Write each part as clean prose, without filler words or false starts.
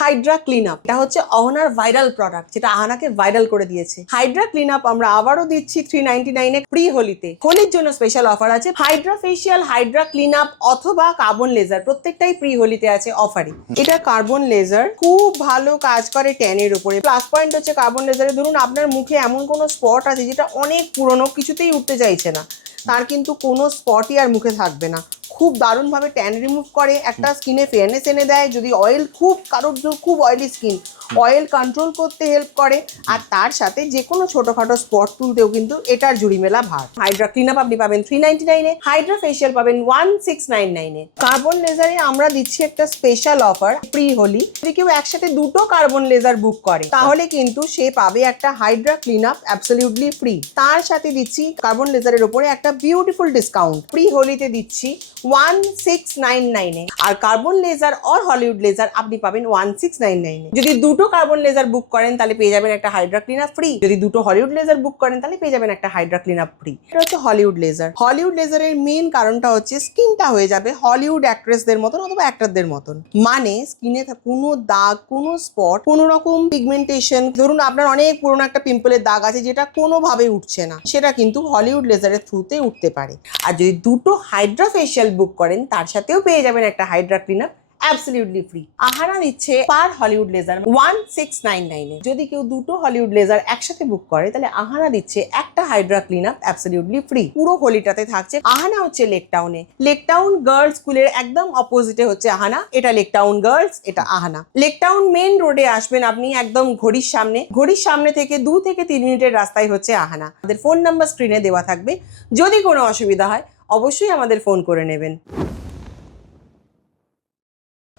Hydra clean up, এটা হচ্ছে অহনার viral product, যেটা আহানাকে ভাইরাল করে দিয়েছে। হাইড্রা ক্লিন আপ আমরা আবারও দিচ্ছি 399 এ প্রি হোলিতে। হোলির জন্য স্পেশাল অফার আছে। Hydra facial, Hydra clean up অথবা কার্বন লেজার প্রত্যেকটাই প্রি হোলিতে আছে অফারে। এটা কার্বন লেজার খুব ভালো কাজ করে ট্যানের উপরে। প্লাস পয়েন্ট হচ্ছে কার্বন লেজারে, ধরুন আপনার মুখে এমন কোনো স্পট আছে যেটা অনেক পুরনো, কিছুতেই উঠতে চাইছে না, তার কিন্তু কোনো স্পটই আর মুখে থাকবে না। খুব দারুণভাবে ট্যান রিমুভ করে, একটা স্কিনে ফেয়ারনেস এনে দেয়। যদি অয়েল কারোর খুব অয়েলি স্কিন, অয়েল কন্ট্রোল করতে হেল্প করে, আর তার সাথে যে কোনো ছোটখাটো স্পট তুলতেও কিন্তু এটার জুড়ি মেলা ভার। হাইড্রা ক্লিন আপ আপনি পাবেন 399 এ, হাইড্রা ফেশিয়াল পাবেন 1699 এ। কার্বন লেজারে আমরা দিচ্ছি একটা স্পেশাল অফার প্রি হোলি। যদি কেউ একসাথে দুটো কার্বন লেজার বুক করে তাহলে কিন্তু সে পাবে একটা hydra clean up absolutely free. তার সাথে দিচ্ছি কার্বন লেজারের উপরে একটা বিউটিফুল ডিসকাউন্ট। প্রি হোলিতে দিচ্ছি 1699 এ, আর কার্বন লেজার আর হলিউড লেজার আপনি পাবেন 1699 এ। যদি দুটো কার্বন লেজার বুক করেন তাহলে পেয়ে যাবেন একটা হাইড্রা ক্লিন আপ ফ্রি। যদি দুটো হলিউড লেজার বুক করেন তাহলে পেয়ে যাবেন একটা হাইড্রা ক্লিন আপ ফ্রি। এটা হচ্ছে হলিউড লেজার। হলিউড লেজারের মেইন কারণটা হচ্ছে স্কিনটা হয়ে যাবে হলিউড অ্যাক্ট্রেসদের মতন অথবা অ্যাক্টরদের মতন। মানে স্কিনে কোনো দাগ, কোনো স্পট, কোনো রকম পিগমেন্টেশন, ধরুন আপনার অনেক পুরনো একটা পিম্পলের দাগ আছে যেটা কোনোভাবে উঠছে না, সেটা কিন্তু হলিউড লেজারের থ্রুতে উঠতে পারে। আর যদি দুটো হাইড্রা ফেশিয়াল বুক করেন তার সাথেও পেয়ে যাবেন একটা hydra clean up absolutely free. Ahana দিচ্ছে পার হলিউড লেজার 1699 এ। যদি কেউ দুটো হলিউড লেজার একসাথে বুক করে তাহলে আহানা দিচ্ছে একটা hydra clean up absolutely free. পুরো হোলিটাতে থাকছে। আহানা হচ্ছে লেকটাউনে, লেকটাউন গার্লস স্কুলের একদম অপোজিটে হচ্ছে আহানা। এটা লেকটাউন গার্লস, এটা আহানা। লেকটাউন মেন রোডে আসবেন আপনি একদম ঘড়ির সামনে। ঘড়ির সামনে থেকে 2 থেকে 3 মিনিটের রাস্তায় হচ্ছে আহানা। আমাদের ফোন নাম্বার স্ক্রিনে দেওয়া থাকবে। যদি কোনো অসুবিধা হয় অবশ্যই আমাদের ফোন করে নেবেন।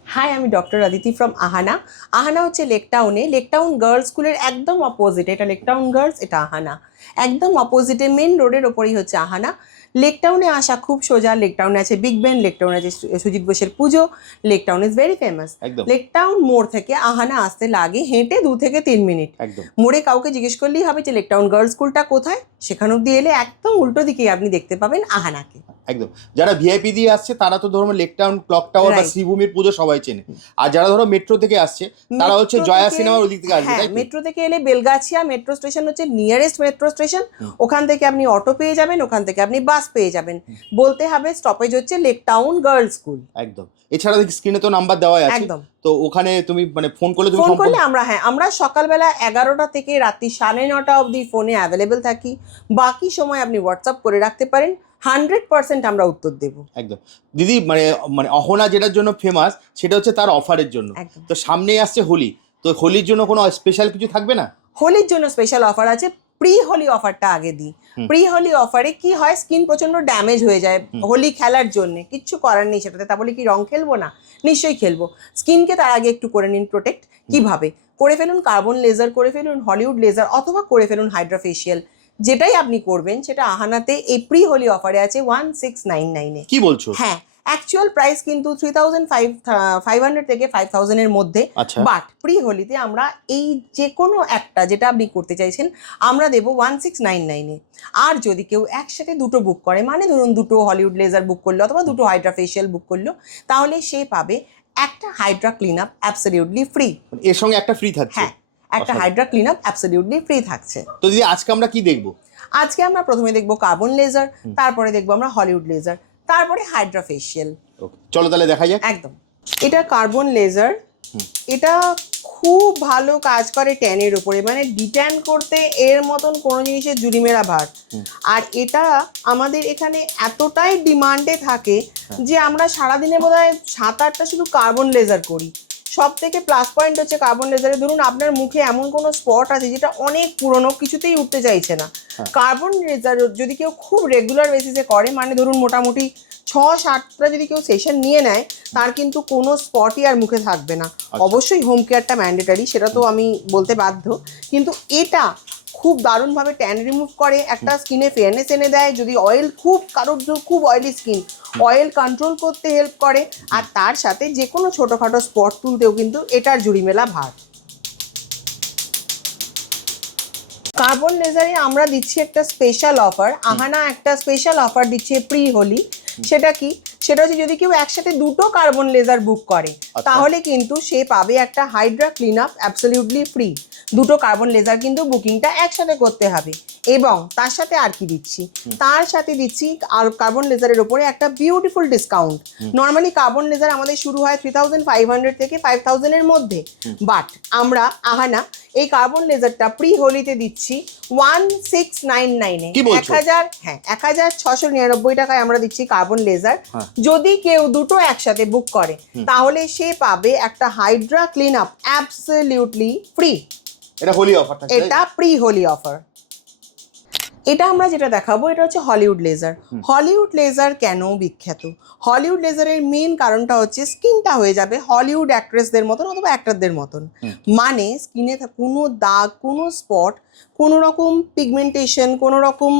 হাই, আমি ডক্টর আদিতি ফ্রম আহানা। আহানা হচ্ছে লেকটাউনে, লেকটাউন গার্লস স্কুলের একদম অপোজিটে। এটা লেকটাউন গার্লস, এটা আহানা। একদম অপোজিটে মেন রোডের ওপরেই হচ্ছে আহানা। লেকটাউনে আসা খুব সোজা। লেকটাউনে আছে বিগ বেন, লেকটাউনে আছে সুজিত বোসের পুজো। Lake Town is very famous. Lake Town মোড় থেকে আহানা আসতে লাগে হেঁটে 2 থেকে 3 মিনিট। মোড়ে কাউকে জিজ্ঞেস করলেই হবে যে লেকটাউন গার্লস স্কুলটা কোথায়। সেখান অব্দি এলে একদম উল্টো দিকে আপনি দেখতে পাবেন আহানাকে। একদম। যারা ভিআইপি দিয়ে আসছে তারা তো ধরো লেকটাউন ক্লক টাওয়ার বা শ্রীভূমির পুজো সবাই চেনে। আর যারা ধরো মেট্রো থেকে আসছে তারা হচ্ছে জয়া সিনেমার ওদিক থেকে আসবে। হ্যাঁ, মেট্রো থেকে এলে বেলগাছিয়া মেট্রো স্টেশন হচ্ছে নিয়ারেস্ট মেট্রো স্টেশন। ওখান থেকে আপনি অটো পেয়ে যাবেন, ওখান থেকে আপনি বাস পেয়ে যাবেন। বলতে হবে স্টপেজ হচ্ছে লেকটাউন গার্লস স্কুল। একদম। এছাড়া স্ক্রিনে তো নাম্বার দেওয়া আছে, একদম। তো ওখানে তুমি মানে ফোন করলে আমরা সকালবেলা 11টা থেকে রাত্রি 9:30 অবধি ফোনে অ্যাভেলেবেল থাকি। বাকি সময় আপনি হোয়াটসঅ্যাপ করে রাখতে পারেন, 100% আমরা উত্তর দেবো। একদম। দিদি মানে অহনা যেটার জন্য ফেমাস সেটা হচ্ছে তার অফারের জন্য। তো সামনেই আসছে হোলি, তো হোলির জন্য কোনো স্পেশাল কিছু থাকবে না? হোলির জন্য স্পেশাল অফার আছে। প্রি হোলি অফারটা আগে দিই। প্রি হোলি অফারে কি হয়, স্কিন প্রচন্ড ড্যামেজ হয়ে যায় হোলি খেলার জন্য, কিচ্ছু করার নেই সেটাতে। তা বলে কি রং খেলবো না? নিশ্চয়ই খেলবো। স্কিনকে তার আগে একটু করে নিন প্রোটেক্ট। কিভাবে করে ফেলুন? কার্বন লেজার করে ফেলুন, হলিউড লেজার অথবা করে ফেলুন হাইড্রা ফেশিয়াল। যেটাই আপনি করবেন সেটা আহানাতে এই প্রি হোলি অফারে আছে 1699 এ। কি বলছো? হ্যাঁ, অ্যাকচুয়াল প্রাইস কিন্তু 3500 থেকে 5000 এর মধ্যে। বাট প্রি হোলিতে আমরা এই যে কোনো একটা যেটা আপনি করতে চাইছেন আমরা দেবো 1699 এ। আর যদি কেউ একসাথে দুটো বুক করে, মানে ধরুন দুটো হলিউড লেজার বুক করলো অথবা দুটো হাইড্রা ফেশিয়াল বুক করলো, তাহলে সে পাবে একটা hydra clean up absolutely free. এর সঙ্গে একটা ফ্রি থাকছে? হ্যাঁ, একটা hydra clean up absolutely free থাকছে। তো দিদি আজকে আমরা কি দেখবো? আজকে আমরা প্রথমে দেখবো কার্বন লেজার, তারপরে দেখবো আমরা হলিউড লেজার, তারপরে হাইড্রা ফেশিয়াল। চলো তাহলে দেখা যাক। একদম। এটা কার্বন লেজার। এটা খুব ভালো কাজ করে ট্যানের উপরে, মানে ডিট্যান করতে এর মতন কোনো জিনিসের জুড়ি মেরা ভার। আর এটা আমাদের এখানে এতটাই ডিমান্ডে থাকে যে আমরা সারাদিনে বোধহয় 7-8টা শুধু কার্বন লেজার করি। সব থেকে প্লাস পয়েন্ট হচ্ছে কার্বন লেজারে, ধরুন আপনার মুখে এমন কোনো স্পট আছে যেটা অনেক পুরনো, কিছুতেই উঠতে চাইছে না। কার্বন লেজার যদি কেউ খুব রেগুলার বেসিসে করে, মানে ধরুন মোটামুটি 6-7টা যদি কেউ সেশন নিয়ে নেয়, তার কিন্তু কোনো স্পটই আর মুখে থাকবে না। অবশ্যই হোম কেয়ারটা ম্যান্ডেটারি, সেটা তো আমি বলতে বাধ্য, কিন্তু এটা খুব দারুণভাবে ট্যান রিমুভ করে, একটা স্কিনে ফেয়ারনেস এনে দেয়। যদি অয়েল কারোর খুব অয়েলি স্কিন, অয়েল কন্ট্রোল করতে হেল্প করে, আর তার সাথে যে কোনো ছোটোখাটো স্পট তুলতেও কিন্তু এটার জুড়ি মেলা ভার। কার্বন লেজারে আমরা দিচ্ছি একটা স্পেশাল অফার। আহানা একটা স্পেশাল অফার দিচ্ছে প্রি হোলি। সেটা কি, সেটা হচ্ছে যদি কেউ একসাথে দুটো কার্বন লেজার বুক করে তাহলে কিন্তু সে পাবে একটা hydra clean up absolutely free. দুটো কার্বন লেজার কিন্তু বুকিংটা একসাথে করতে হবে। এবং তার সাথে আর কি দিচ্ছি, তার সাথে দিচ্ছি আর কার্বন লেজারের উপরে একটা beautiful discount. Normally carbon ledger আমাদের শুরু হয় 3500 থেকে 5000 এর মধ্যে, বাট আমরা আহানা এই কার্বন লেজারটা প্রি হোলিতে দিচ্ছি 1699 এ। 1699 টাকায় আমরা দিচ্ছি কার্বন লেজার। যদি কেউ দুটো একসাথে বুক করে তাহলে সে পাবে একটা hydra clean up absolutely free. এটা হোলি অফার, এটা প্রি হোলি অফার। এটা আমরা যেটা দেখাবো এটা হচ্ছে হলিউড লেজার। হলিউড লেজার কেন বিখ্যাত? হলিউড লেজারের মেন কারণটা হচ্ছে স্কিনটা হয়ে যাবে হলিউড অ্যাক্ট্রেসদের মতন অথবা অ্যাক্টরদের মতন। মানে স্কিনে কোনো দাগ, কোনো স্পট, কোনো রকম পিগমেন্টেশন, কোনো রকম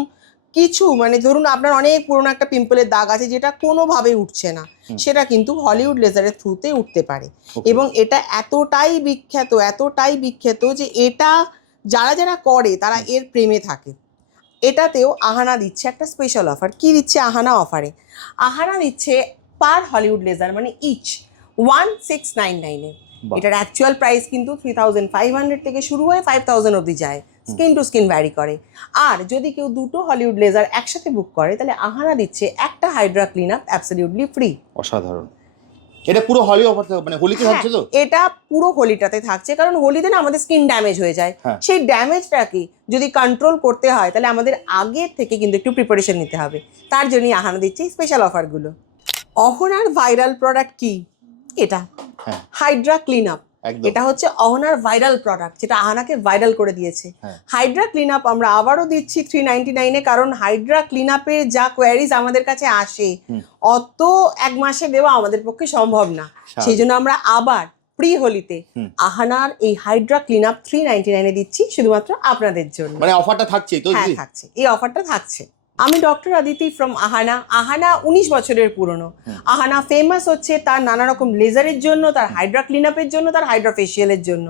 কিছু, মানে ধরুন আপনার অনেক পুরোনো একটা পিম্পলের দাগ আছে যেটা কোনোভাবে উঠছে না, সেটা কিন্তু হলিউড লেজারের থ্রুতে উঠতে পারে। এবং এটা এতটাই বিখ্যাত যে এটা যারা যারা করে তারা এর প্রেমে থাকে। এটাতেও আহানা দিচ্ছে একটা স্পেশাল অফার। কি দিচ্ছে আহানা অফারে? আহানা দিচ্ছে পার হলিউড লেজার মানে ইচ 1699 এ। এটার অ্যাকচুয়াল প্রাইস কিন্তু 3500 থেকে শুরু হয়ে 5000 অবধি যায়, স্কিন টু স্কিন ভ্যারি করে। আর যদি কেউ দুটো হলিউড লেজার একসাথে বুক করে তাহলে আহানা দিচ্ছে একটা hydra clean up absolutely free. অসাধারণ। এটা পুরো হোলি অফার, মানে হোলিতে থাকছে তো? এটা পুরো হোলিটাতে থাকছে, কারণ হোলিতে না আমাদের স্কিন ড্যামেজ হয়ে যায়। সেই ড্যামেজটাকে যদি কন্ট্রোল করতে হয় তাহলে আমাদের আগের থেকে কিন্তু একটু প্রিপারেশন নিতে হবে। তার জন্যই আহানা দিচ্ছে স্পেশাল অফারগুলো। অহনার ভাইরাল প্রোডাক্ট কি? এটা হাইড্রা ক্লিন আপ। এটা হচ্ছে অহনার ভাইরাল প্রোডাক্ট যেটা আহানাকে ভাইরাল করে দিয়েছে। হাইড্রা ক্লিন আপ আমরা আবারও দিচ্ছি 399 এ, কারণ হাইড্রা ক্লিন আপের যা কোয়ারিজ আমাদের কাছে আসে অত এক মাসে দেওয়া আমাদের পক্ষে সম্ভব না। সেই জন্য আমরা আবার প্রি হোলিতে আহানার এই হাইড্রা ক্লিন আপ 399 এ দিচ্ছি শুধুমাত্র আপনাদের জন্য। মানে অফারটা থাকছে তো? হ্যাঁ থাকছে, এই অফারটা থাকছে। আমি ডক্টর আদিতি ফ্রম আহানা। আহানা 19 বছরের পুরনো। আহানা ফেমাস হচ্ছে তার নানা রকম লেজারের জন্য, তার হাইড্রা ক্লিন আপের জন্য, তার হাইড্রা ফেশিয়ালের জন্য।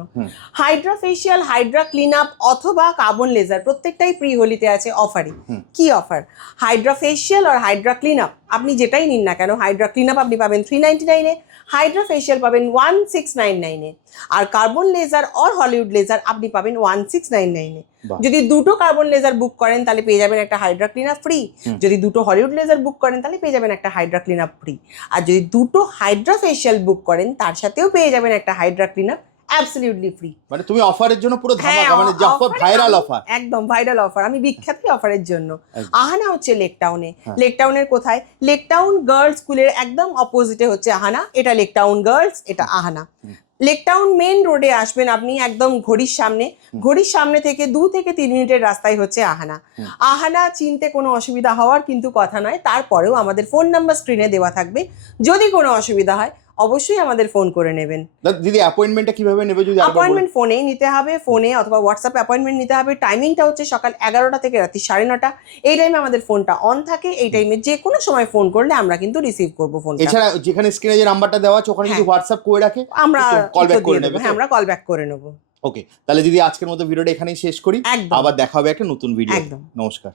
Hydra facial, Hydra clean up অথবা কার্বন লেজার প্রত্যেকটাই প্রি হোলিতে আছে অফারে। কি অফার? হাইড্রা ফেশিয়াল আর হাইড্রা ক্লিন আপ আপনি যেটাই নিন না কেন, হাইড্রা ক্লিন আপ আপনি পাবেন 399 এ, হাইড্রা ফেশিয়াল পাবেন 1699 এ, আর কার্বন লেজার আর হলিউড লেজার আপনি পাবেন 1699 এ। যদি দুটো কার্বন লেজার বুক করেন তাহলে পেয়ে যাবেন একটা হাইড্রা ক্লিন আপ ফ্রি। যদি দুটো হলিউড লেজার বুক করেন তাহলে পেয়ে যাবেন একটা হাইড্রা ক্লিন আপ ফ্রি। আর যদি দুটো হাইড্রা ফেশিয়াল বুক করেন তার সাথেও পেয়ে যাবেন একটা hydra clean up absolutely free. মানে তুমি অফারের জন্য পুরো ধামাকা, মানে জাফর ভাইরাল অফার। একদম ভাইরাল অফার। আমি বিখ্যাত অফারের জন্য। আহানা হচ্ছে লেকটাউনে। লেকটাউনের কোথায়? লেকটাউন গার্লস স্কুলের একদম অপোজিটে হচ্ছে আহানা। এটা লেকটাউন গার্লস, এটা আহানা। লেকটাউন মেন রোডে আসবেন আপনি একদম ঘড়ির সামনে। ঘড়ির সামনে থেকে 2 থেকে 3 মিনিটের রাস্তায় হচ্ছে আহানা। আহানা চিনতে কোনো অসুবিধা হওয়ার কিন্তু কথা নয়। তারপরেও আমাদের ফোন নাম্বার স্ক্রিনে দেওয়া থাকবে, যদি কোনো অসুবিধা হয় অবশ্যই আমাদের ফোন করে নেবেন। দিদি অ্যাপয়েন্টমেন্টটা কিভাবে নেবে? যদি অ্যাপয়েন্টমেন্ট ফোনেই নিতে হবে, ফোনে অথবা হোয়াটসঅ্যাপে অ্যাপয়েন্টমেন্ট নিতে হবে। টাইমিংটা হচ্ছে সকাল 11টা থেকে রাত্রি 9:30। এই টাইমে আমাদের ফোনটা অন থাকে। এই টাইমে যে কোনো সময় ফোন করলে আমরা কিন্তু রিসিভ করবো ফোনটা। এছাড়া যেখানে স্ক্রিনে যে নাম্বারটা দেওয়া আছে ওখানে যদি হোয়াটসঅ্যাপ করে রাখে আমরা কল ব্যাক করে নেবে। হ্যাঁ, আমরা কল ব্যাক করে নেব। ওকে, তাহলে দিদি আজকের মতো ভিডিওটা এখানেই শেষ করি। আবার দেখা হবে একটা নতুন ভিডিও। একদম। নমস্কার।